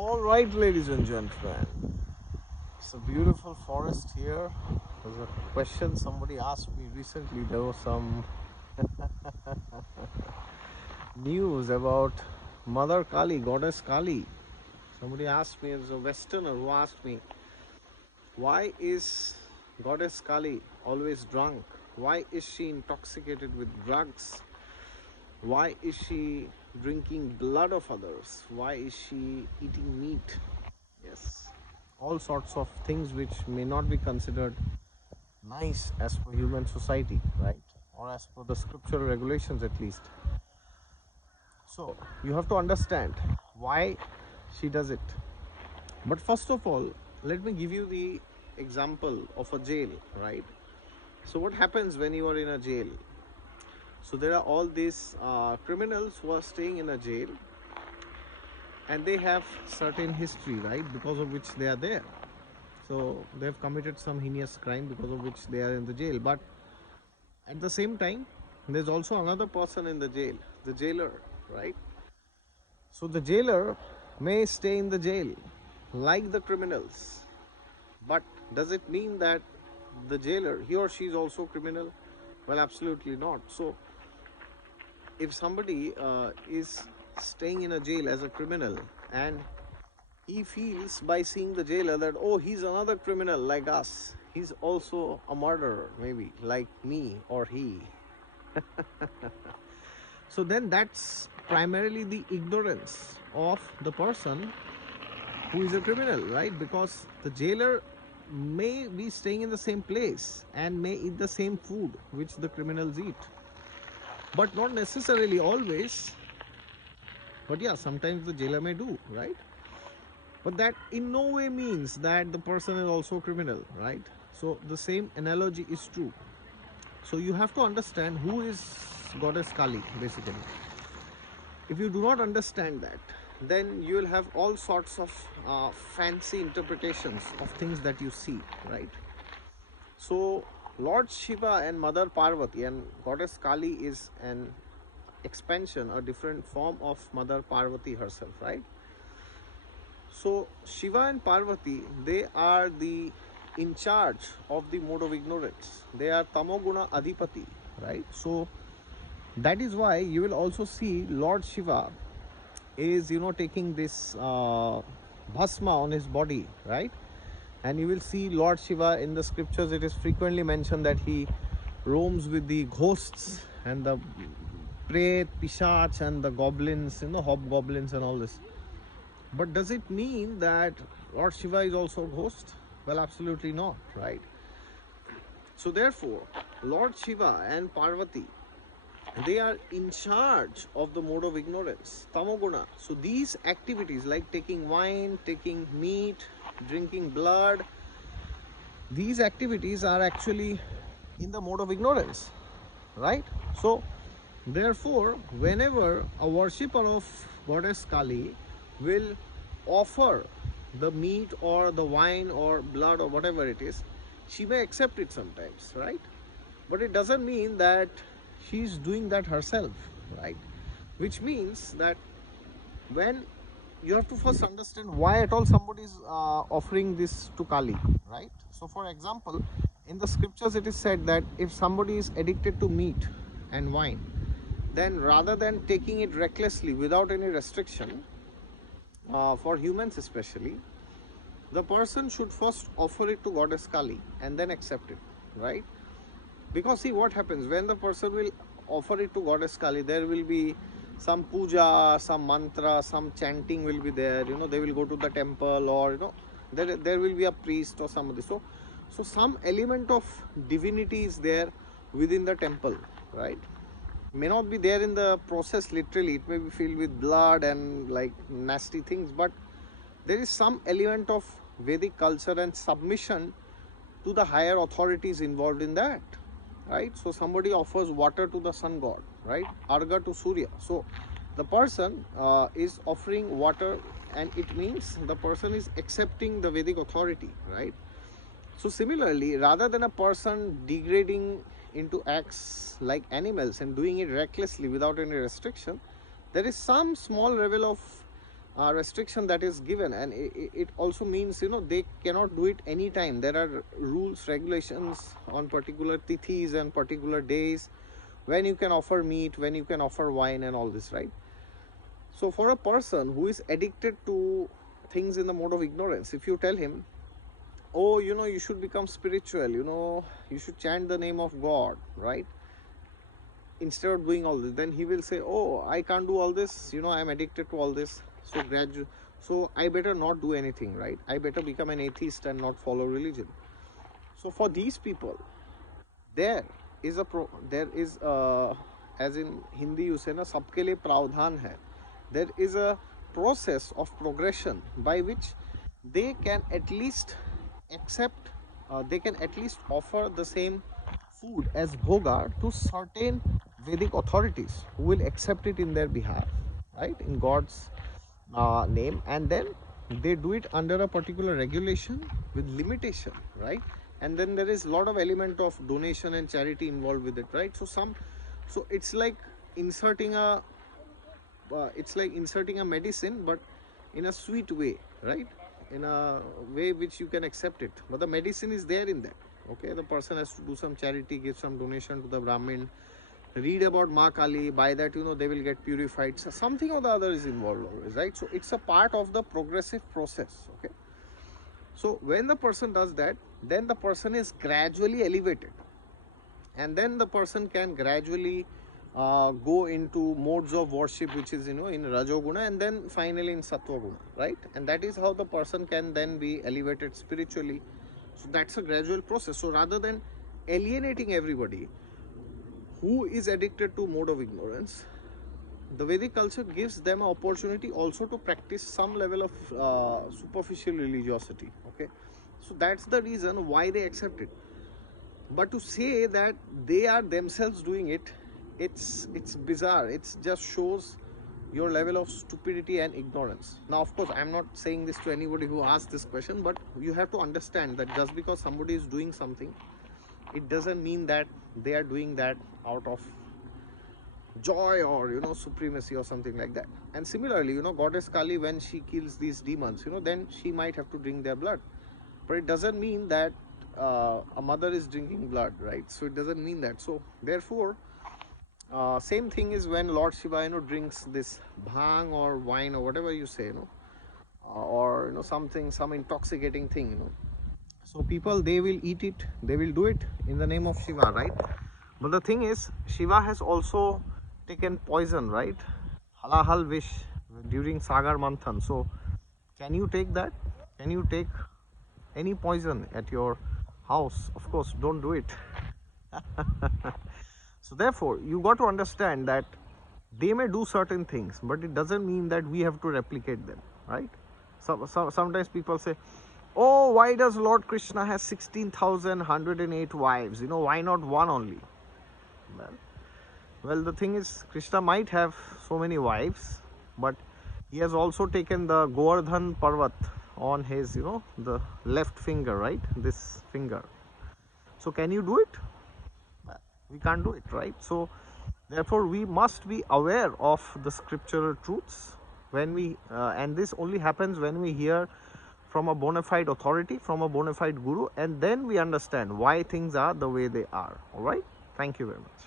All right, ladies and gentlemen, it's a beautiful forest here. There's a question somebody asked me recently. There was some news about Mother Kali, Goddess Kali. Somebody asked me, it was a Westerner who asked me, why is Goddess Kali always drunk? Why is she intoxicated with drugs? Why is she drinking blood of others? Why is she eating meat? Yes, all sorts of things which may not be considered nice as per human society, right? Or as per the scriptural regulations at least. So you have to understand why she does it. But first of all, let me give you the example of a jail, right? So what happens when you are in a jail? So there are all these criminals who are staying in a jail, and they have certain history, right, because of which they are there. So they have committed some heinous crime because of which they are in the jail. But at the same time, there's also another person in the jail, the jailer, right? So the jailer may stay in the jail like the criminals, but does it mean that the jailer, he or she, is also criminal? Well, absolutely not. So if somebody is staying in a jail as a criminal, and he feels by seeing the jailer that, oh, he's another criminal like us, he's also a murderer, maybe like me or he, so then that's primarily the ignorance of the person who is a criminal, right? Because the jailer may be staying in the same place and may eat the same food which the criminals eat, but not necessarily always. But yeah, sometimes the jailer may do, right? But that in no way means that the person is also a criminal, right? So the same analogy is true. So you have to understand who is Goddess Kali, basically. If you do not understand that, then you will have all sorts of fancy interpretations of things that you see, right? So Lord Shiva and Mother Parvati, and Goddess Kali is an expansion, a different form of Mother Parvati herself, right? So Shiva and Parvati, they are the in charge of the mode of ignorance. They are Tamoguna Adhipati, right? So that is why you will also see Lord Shiva is, taking this bhasma on his body, right? And you will see Lord Shiva in the scriptures. It is frequently mentioned that he roams with the ghosts and the pret, pishach, and the goblins, hobgoblins and all this. But does it mean that Lord Shiva is also a ghost? Well, absolutely not, right? So therefore, Lord Shiva and Parvati, they are in charge of the mode of ignorance, tamoguna. So these activities like taking wine, taking meat, drinking blood, these activities are actually in the mode of ignorance, right? So therefore, whenever a worshipper of Goddess Kali will offer the meat or the wine or blood or whatever it is, she may accept it sometimes, right? But it doesn't mean that she's doing that herself, right? Which means that when you have to first understand why at all somebody is offering this to Kali, right? So for example, in the scriptures it is said that if somebody is addicted to meat and wine, then rather than taking it recklessly without any restriction, for humans especially, the person should first offer it to Goddess Kali and then accept it, right? Because see what happens when the person will offer it to Goddess Kali, there will be some puja, some mantra, some chanting will be there. They will go to the temple, or there will be a priest or somebody. So some element of divinity is there within the temple, right? May not be there in the process literally. It may be filled with blood and like nasty things, but there is some element of Vedic culture and submission to the higher authorities involved in that, right? So somebody offers water to the sun god, right? Arga to Surya. So the person is offering water, and it means the person is accepting the Vedic authority, right? So similarly, rather than a person degrading into acts like animals and doing it recklessly without any restriction, there is some small level of restriction that is given, and it also means, you know, they cannot do it anytime. There are rules, regulations on particular tithis and particular days when you can offer meat, when you can offer wine, and all this, right? So for a person who is addicted to things in the mode of ignorance, if you tell him, oh, you know, you should become spiritual, you know, you should chant the name of God, right, instead of doing all this, then he will say, oh, I can't do all this, you know, I'm addicted to all this, so I better not do anything, right? I better become an atheist and not follow religion. So for these people, there is as in Hindi you say na, sabke liye pravdhan hai. There is a process of progression by which they can at least accept, they can at least offer the same food as bhoga to certain Vedic authorities who will accept it in their behalf, right, in God's name, and then they do it under a particular regulation with limitation, right? And then there is a lot of element of donation and charity involved with it, right? So it's like inserting a medicine, but in a sweet way, right? In a way which you can accept it, but the medicine is there in that. Okay, the person has to do some charity, give some donation to the Brahmin, read about Ma Kali, by that, you know, they will get purified. So something or the other is involved always, right? So it's a part of the progressive process. Okay, so when the person does that, then the person is gradually elevated, and then the person can gradually go into modes of worship, which is, you know, in Rajoguna, and then finally in Sattva-guna, right? And that is how the person can then be elevated spiritually. So that's a gradual process. So rather than alienating everybody who is addicted to mode of ignorance, the Vedic culture gives them an opportunity also to practice some level of superficial religiosity. Okay, so that's the reason why they accept it. But to say that they are themselves doing it, it's bizarre. It just shows your level of stupidity and ignorance. Now, of course, I'm not saying this to anybody who asks this question, but you have to understand that just because somebody is doing something, it doesn't mean that they are doing that out of joy or, you know, supremacy or something like that. And similarly, you know, Goddess Kali, when she kills these demons, you know, then she might have to drink their blood, but it doesn't mean that a mother is drinking blood, right? So it doesn't mean that. So therefore, same thing is when Lord Shiva, you know, drinks this bhang or wine or whatever you say, you know, or, you know, some intoxicating thing, you know. So people, they will eat it, they will do it in the name of Shiva, right? But the thing is, Shiva has also taken poison, right? Halahal vish during Sagar Manthan. So can you take that? Can you take any poison at your house? Of course, don't do it. So therefore, you got to understand that they may do certain things, but it doesn't mean that we have to replicate them, right? Sometimes people say, oh, why does Lord Krishna has 16,108 wives? You know, why not one only? Well, the thing is, Krishna might have so many wives, but he has also taken the Govardhan Parvat on his, you know, the left finger, right? This finger. So can you do it? We can't do it, right? So therefore, we must be aware of the scriptural truths when we, and this only happens when we hear from a bona fide authority, from a bona fide guru, and then we understand why things are the way they are. All right? Thank you very much.